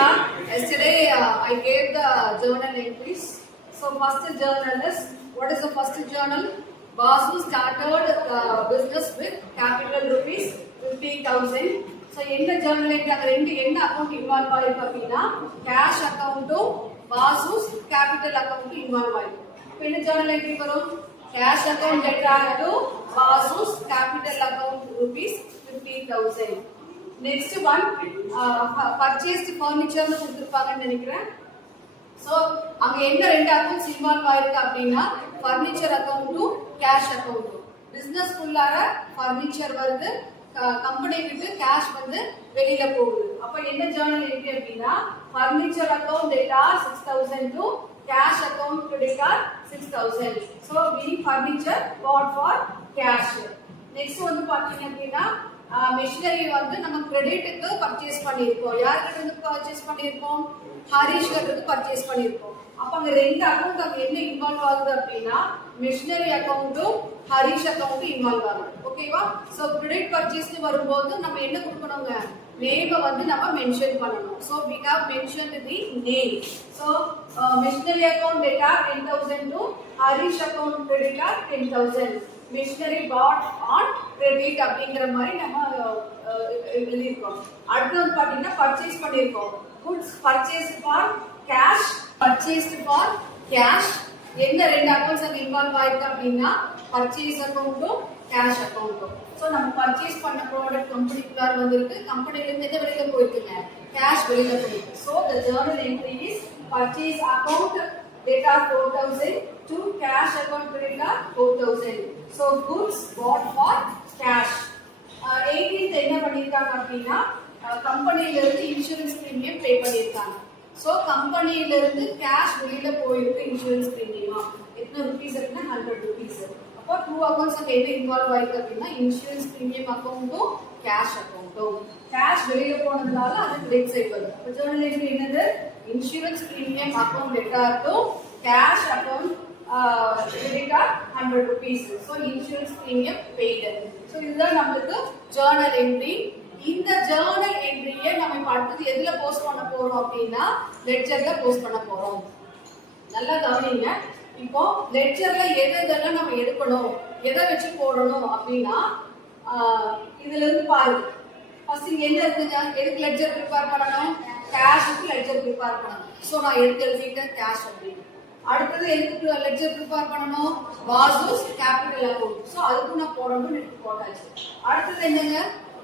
Yesterday I gave the journal entries. So first journal is, what is the first journal? Basu started business with capital rupees 50,000. So இந்த journal entry அங்க ரெண்டு என்ன account involve ஆயிருக்கு அப்படினா cash account Basu's capital account involve ஆயிருக்கு. அப்ப என்ன journal entry வரும்? Cash account debtor to Basu's capital account rupees 50,000. Next one, purchased furniture னு கொடுத்திருப்பாங்கன்னு நினைக்கிறேன். So அங்க என்ன ரெண்டு அக்கவுண்ட்ஸ் இன்வால்வ் ஆயிருக்கு அப்படினா furniture account to cash account. Business குள்ளார furniture வருது, கம்பெனி விட்டு கேஷ் வந்து வெளியில போகுது. அப்ப என்ன ஜர்னல் என்ட்ரி அப்படினா furniture account debtor 6,000 to cash account debtor 6,000. So we furniture bought for cash. Next வந்து பாத்தீங்க அப்படினா மெஷினரி வந்து நம்ம கிரெடிட்டுக்கு பர்ச்சேஸ் பண்ணிருக்கோம். யார்கிட்ட இருந்து பர்ச்சேஸ் பண்ணிருக்கோம்? ஹரிஷ் கிட்ட இருந்து பர்ச்சேஸ் பண்ணிருக்கோம். அப்ப அங்க ரெண்டு அக்கவுண்ட் அங்க என்ன இன்வால்வ் ஆகுது அப்படினா மெஷினரி அக்கவுண்டும் ஹரிஷ் அக்கவுண்ட் இன்வால்வ் ஆகுது. ஓகேவா? சோ கிரெடிட் பர்ச்சேஸ்னு வரும்போது நம்ம என்ன கொடுக்கணும்ங்க? நேம் வந்து நம்ம மென்ஷன் பண்ணணும். So we have mentioned the name. So machinery account debtor 10,000 to Harish account creditor 10,000. Machinery bought on credit அப்படிங்கற மாதிரி நம்ம எழுதிருக்கோம். அடுத்து வந்து பாத்தீங்கன்னா பர்ச்சேஸ் பண்ணிருக்கோம். goods purchased for cash, purchased for cash. என்ன ரெண்டு அக்கவுண்ட்ஸ் அங்க இன்வால்வ் ஆயிருக்கு அப்படின்னா பர்ச்சேஸ் அக்கவுண்டும் கேஷ் அக்கவுண்டும். சோ நம்ம பர்ச்சேஸ் பண்ண ப்ராடக்ட் கம்பெனிக்குள்ளார வந்திருக்கு, கம்பெனில இருந்து எது வெளியில போயிருக்குங்க? கேஷ் வெளியில போயிருக்கு. So the journal entry is purchase account debtor 4,000 to cash account creditor 4,000. So goods bought for cash. 18th என்ன பண்ணிருக்காங்க அப்படின்னா கம்பெனில இருந்து இன்சூரன்ஸ் பிரீமியம் பே பண்ணிருக்காங்க. சோ கம்பெனில இருந்து கேஷ் வெளியில போயிருக்கு இன்சூரன்ஸ் பிரீமியமா எத்தனை ரூபீஸ் அப்படின்னா 100 ரூபீஸ். அப்போ டூ அக்கவுண்ட்ஸ் அங்க என்ன இன்வால்வ் ஆயிருக்கு அப்படின்னா இன்சூரன்ஸ் பிரீமியம் அக்கவுண்டும் கேஷ் அக்கவுண்டும். கேஷ் வெளியில போனதுனால அது கிரெடிட் சைடு வருது. அப்ப ஜர்னல் என்ட்ரி என்னது? Insurance premium account டெப்டார் to cash account creditor 100 rupees. So insurance premium paid. So இதுதான் நமக்கு journal entry. இந்த journal entry-யை நம்ம அடுத்து எதுல போஸ்ட் பண்ண போறோம் அப்படினா லெட்ஜர்ல போஸ்ட் பண்ண போறோம். நல்லா கவனிங்க. இப்போ லெட்ஜர்ல எதெல்லாம் நம்ம எடுக்கணும், எதை வச்சு போடணும் அப்படினா இதுல இருந்து பாருங்க. ஃபர்ஸ்ட் இங்க என்ன இருக்குங்க? எதுக்கு லெட்ஜர் ப்ரிப்பேர் பண்ணனும்? கேஷ்க்கு லெட்ஜர் ப்ரிப்பேர் பண்ணனும். சோ நான் எடுத்து எழுதிட்டேன் கேஷ் அப்படின்னு. அடுத்தது எதுக்கு லெட்ஜர் ப்ரிப்பேர் பண்ணனும்? Vasu's capital account. சோ அதுக்கு நான் போடணும்னு எடுத்து போட்டாச்சு. அடுத்தது என்னங்க?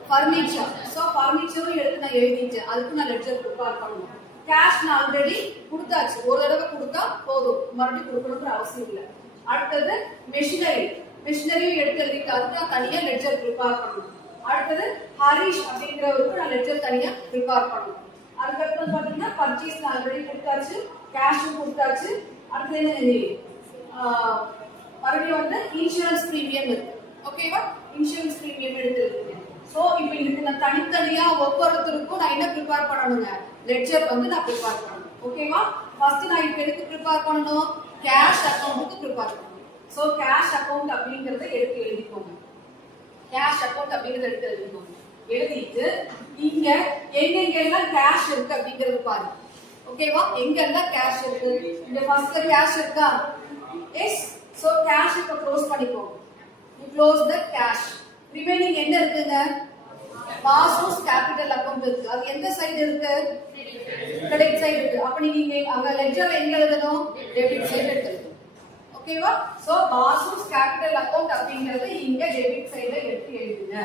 ஃபர்னிச்சர். சோ ஃபர்னிச்சரும் எடுத்து நான் எழுதிட்டேன், அதுக்கு நான் லெட்ஜர் ப்ரிப்பேர் பண்ணனும். கேஷ் நான் ஆல்ரெடி கொடுத்தாச்சு, ஒரு தடவை கொடுத்தா போதும், மறுபடியும் கொடுக்கணும்ன்ற அவசியம் இல்லை. அடுத்தது மெஷினரியும் எடுத்து எழுதிட்டு அதுக்கு நான் தனியா லெட்ஜர் ப்ரிப்பேர் பண்ணணும். அடுத்தது ஹரிஷ் அப்படிங்கிறவருக்கு நான் லெட்ஜர் தனியா ப்ரிப்பேர் பண்ணணும். அதுக்கப்புறம் பாத்தீங்கன்னா பர்ச்சேஸ் நான் ஆல்ரெடி கொடுத்தாச்சு, கேஷும் கொடுத்தாச்சு. அடுத்து என்ன? மறுபடியும் வந்து இன்சூரன்ஸ் பிரீமியம் இருக்கு. ஓகேவா? இன்சூரன்ஸ் பிரீமியம் எடுத்துருக்கீங்க. சோ இப்போ இதுக்கு நான் தனித்தனியா ஒவ்வொருத்தருக்கும் நான் என்ன ப்ரிப்பேர் பண்ணணுங்க? லெட்ஜர் வந்து நான் ப்ரிப்பேர் பண்ணணும். ஓகேவா? ஃபர்ஸ்ட் நான் இப்போ எதுக்கு ப்ரிப்பேர் பண்ணணும்? கேஷ் அக்கவுண்ட்க்கு ப்ரிப்பேர் பண்ணணும். சோ கேஷ் அக்கவுண்ட் அப்படிங்கறத எடுத்து எழுதிக்கோங்க. கேஷ் அக்கவுண்ட் அப்படிங்கறத எடுத்து எழுதிக்கோங்க. எழுதிட்டு இங்க எங்கெல்லாம் கேஷ் இருக்கு அப்படிங்கறது பாருங்க. ஓகேவா? எங்கெல்லாம் கேஷ் இருக்கு? இந்த ஃபர்ஸ்ட்ல கேஷ் இருக்கா? எஸ். சோ கேஷ் இப்ப க்ளோஸ் பண்ணிக்கோங்க. you close the cash. Remaining என்ன இருக்குங்க? வாசுஸ் கேபிட்டல் அக்கவுண்ட் இருக்கு. அது எந்த சைடு இருக்கு? கிரெடிட் சைடு இருக்கு. அப்ப நீங்க அங்க லெட்ஜர்ல எங்க எழுதணும்? டெபிட் சைடு எழுதணும். ஓகேவா? சோ வாசுஸ் கேபிட்டல் அக்கவுண்ட் அப்படிங்கறது இங்க டெபிட் சைடுல எடுத்து எழுதுங்க.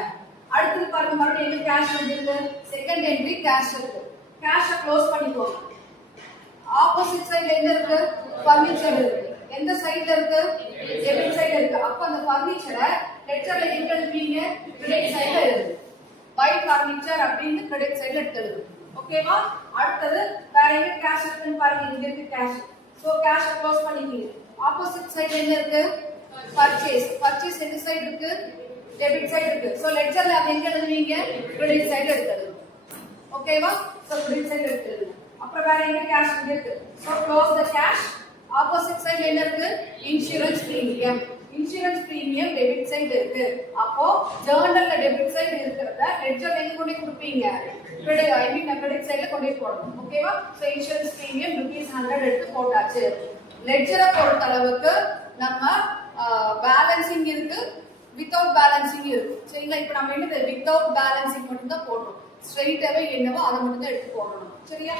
அடுத்து பாருங்க, மறுபடியும் என்ன கேஷ் வந்திருக்கு? செகண்ட் என்ட்ரி கேஷ் இருக்கு. கேஷை க்ளோஸ் பண்ணிக்கோங்க. ஆப்போசிட் சைடுல என்ன இருக்கு? ஃபர்னிச்சர் இருக்கு. எந்த சைடுல இருக்கு? டெபிட் சைடுல இருக்கு. அப்ப அந்த ஃபர்னிச்சரை லெட்ஜர்ல எங்க எழுதுவீங்க? கிரெடிட் சைடுல எழுதுங்க. பை ஃபர்னிச்சர் அப்படின்னு கிரெடிட் சைடுல எடுத்துடுங்க. ஓகேவா? அடுத்தது வேற எங்க கேஷ் இருக்குன்னு பாருங்க. இங்க இருக்கு கேஷ். சோ கேஷை க்ளோஸ் பண்ணிக்கீங்க. ஆப்போசிட் சைடுல என்ன இருக்கு? பர்ச்சேஸ். பர்ச்சேஸ் எந்த சைடு இருக்கு? டெபிட் சைடு இருக்கு. சோ லெட்ஜர்ல அது எங்க எழுதுவீங்க? கிரெடிட் சைடுல எடுத்துடுங்க. ஓகேவா? சோ கிரெடிட் சைடுல எடுத்துடுங்க. அப்புறம் வேற எங்க கேஷ் இருக்கு? So close the cash. Opposite சைடுல என்ன இருக்கு? Insurance premium. Insurance premium debit side இருக்கு. அப்போ ஜர்னல்ல டெபிட் சைடு இருக்குறத லெட்ஜர்ல எங்க கொண்டு கொடுப்பீங்க? கிரெடிட் சைடுல கொண்டு போய் போடணும். ஓகேவா? சோ இன்சூரன்ஸ் பிரீமியம் ₹100 எடுத்து போட்டாச்சு. லெட்ஜரை பொறுத்த அளவுக்கு நம்ம பேலன்சிங் இருக்கு, வித்தவுட் பேலன்சிங் இருக்கு. சரிங்களா? இப்போ நம்ம என்ன வித்தவுட் பேலன்சிங் மட்டும் தான் போடுறோம். ஸ்ட்ரெயிட்டாவே என்னவோ அதை மட்டும் தான் எடுத்து போடணும். சரியா?